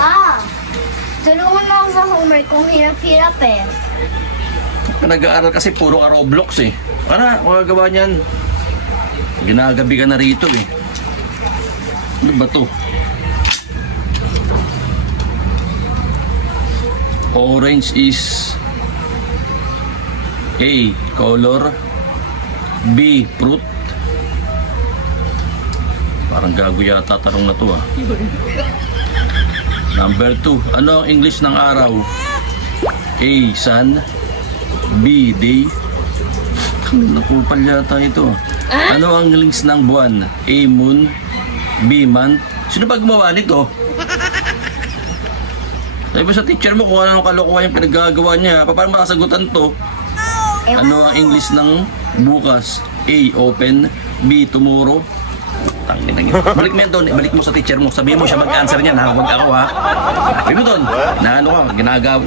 Pa, tulungan mo ako sa homework kung hirap-hirap eh. Nag-aaral kasi puro ka Roblox eh. Ano, magagawa niyan? Ginagabi ka na rito eh. Ano ba to? Orange is A. Color. B. Fruit. Parang gago yata tanong na to ah. Number 2. Ano ang English ng araw? A. Sun. B. Day. Nakupal yata ito. Ano ang English ng buwan? A. Moon. B. Month. Sino ba gumawa nito? Sabi mo sa teacher mo kung anong kalokohan yung pinaggagawa niya. Paano makasagutan to? Ano ang English ng bukas? A. Open. B. Tomorrow. Tangin na yun. Balik mo yan doon. Balik mo sa teacher mo. Sabihin mo siya mag-answer niyan ha. Huwag ako ha. Sabihin mo doon. Na ano ka. Ginagalot.